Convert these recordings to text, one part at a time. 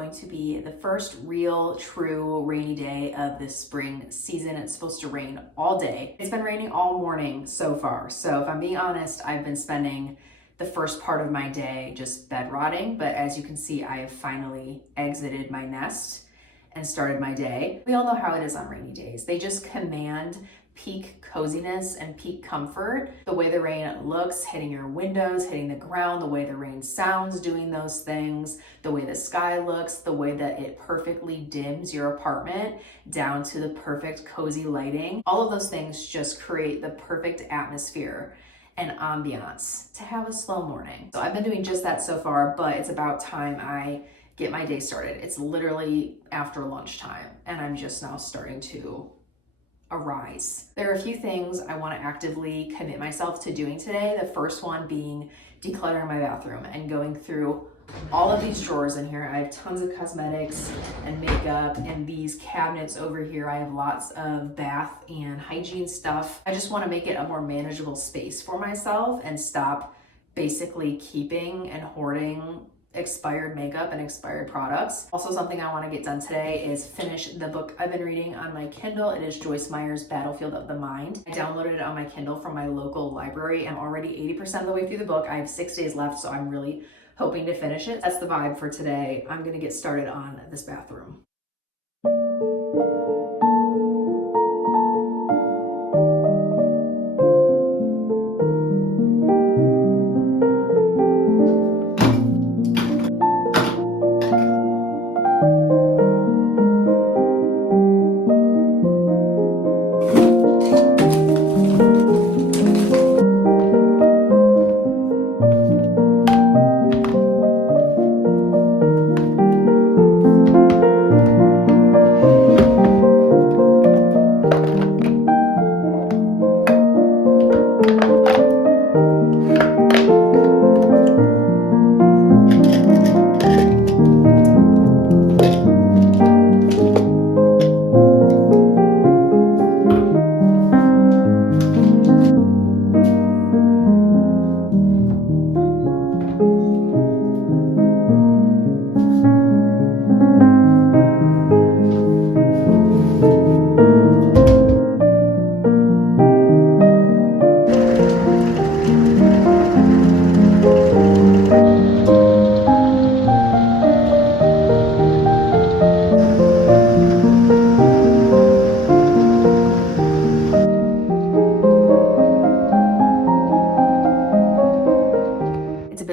going to be the first real, true rainy day of this spring season. It's supposed to rain all day. It's been raining all morning so far. So if I'm being honest, I've been spending the first part of my day just bed rotting. But as you can see, I have finally exited my nest and started my day. We all know how it is on rainy days. They just command peak coziness and peak comfort. The way the rain looks, hitting your windows, hitting the ground, the way the rain sounds doing those things, the way the sky looks, the way that it perfectly dims your apartment down to the perfect cozy lighting. All of those things just create the perfect atmosphere and ambiance to have a slow morning. So I've been doing just that so far, but it's about time I get my day started. It's literally after lunchtime and I'm just now starting to arise. There are a few things I want to actively commit myself to doing today. The first one being decluttering my bathroom and going through all of these drawers in here. I have tons of cosmetics and makeup, and these cabinets over here, I have lots of bath and hygiene stuff. I just want to make it a more manageable space for myself and stop basically keeping and hoarding expired makeup and expired products. Also, something I want to get done today is finish the book I've been reading on my Kindle. It is Joyce Meyer's Battlefield of the Mind. I downloaded it on my Kindle from my local library. I'm already 80% of the way through the book. I have 6 days left, so I'm really hoping to finish it. That's the vibe for today. I'm gonna get started on this bathroom.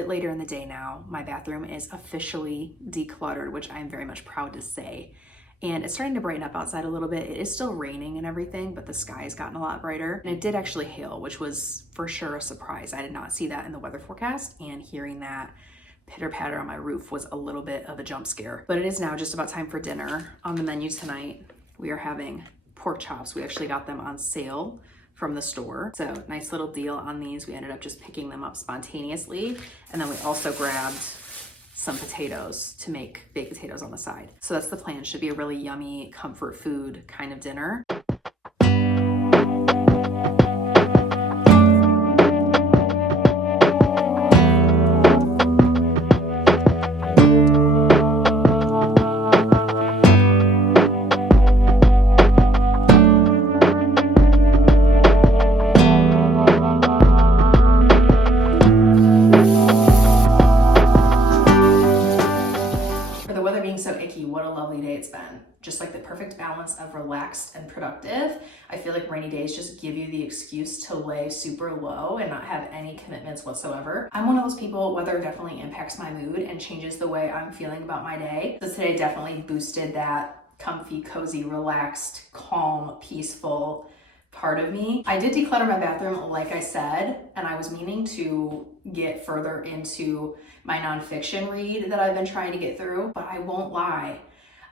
Later in the day now, my bathroom is officially decluttered, which I'm very much proud to say. And it's starting to brighten up outside a little bit. It is still raining and everything, but the sky has gotten a lot brighter. And it did actually hail, which was for sure a surprise. I did not see that in the weather forecast, and hearing that pitter patter on my roof was a little bit of a jump scare. But it is now just about time for dinner. On the menu tonight, we are having pork chops. We actually got them on sale from the store. So nice little deal on these. We ended up just picking them up spontaneously. And then we also grabbed some potatoes to make baked potatoes on the side. So that's the plan. Should be a really yummy comfort food kind of dinner. So icky, what a lovely day it's been. Just like the perfect balance of relaxed and productive. I feel like rainy days just give you the excuse to lay super low and not have any commitments whatsoever. I'm one of those people, weather definitely impacts my mood and changes the way I'm feeling about my day. So today definitely boosted that comfy, cozy, relaxed, calm, peaceful part of me. I did declutter my bathroom, like I said, and I was meaning to get further into my nonfiction read that I've been trying to get through, but I won't lie.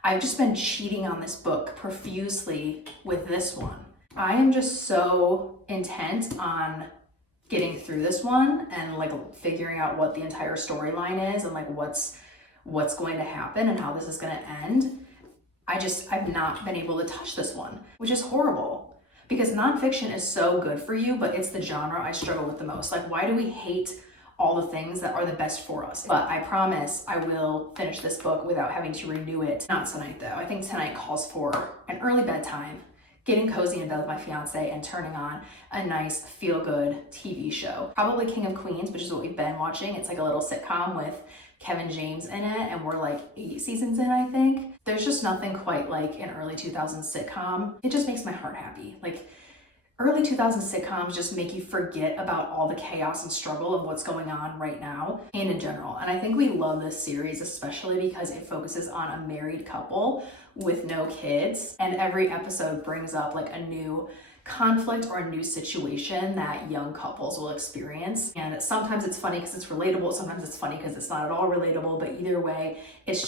I've just been cheating on this book profusely with this one. I am just so intent on getting through this one and like figuring out what the entire storyline is and like what's going to happen and how this is going to end. I've not been able to touch this one, which is horrible. Because nonfiction is so good for you, but it's the genre I struggle with the most. Like, why do we hate all the things that are the best for us. But I promise I will finish this book without having to renew it. Not tonight though. I think tonight calls for an early bedtime, getting cozy in bed with my fiance, and turning on a nice feel-good TV show. Probably King of Queens, which is what we've been watching. It's like a little sitcom with Kevin James in it, and we're like 8 seasons in, I think. There's just nothing quite like an early 2000s sitcom. It just makes my heart happy. Like, early 2000s sitcoms just make you forget about all the chaos and struggle of what's going on right now and in general. And I think we love this series, especially because it focuses on a married couple with no kids. And every episode brings up like a new conflict or a new situation that young couples will experience. And sometimes it's funny because it's relatable. Sometimes it's funny because it's not at all relatable. But either way, it's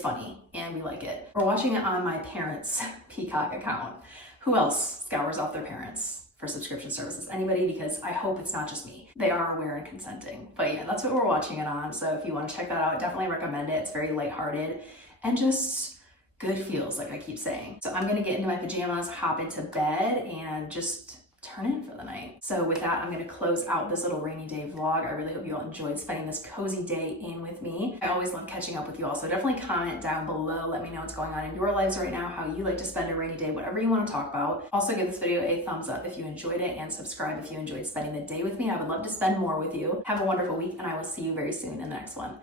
funny and we like it. We're watching it on my parents' Peacock account. Who else scours off their parents for subscription services? Anybody? Because I hope it's not just me. They are aware and consenting. But yeah, that's what we're watching it on. So if you want to check that out, definitely recommend it. It's very lighthearted and just good feels, like I keep saying. So I'm gonna get into my pajamas, hop into bed, and just turn in for the night. So with that, I'm gonna close out this little rainy day vlog. I really hope you all enjoyed spending this cozy day in with me. I always love catching up with you all, so definitely comment down below. Let me know what's going on in your lives right now, how you like to spend a rainy day, whatever you want to talk about. Also give this video a thumbs up if you enjoyed it, and subscribe if you enjoyed spending the day with me. I would love to spend more with you. Have a wonderful week, and I will see you very soon in the next one.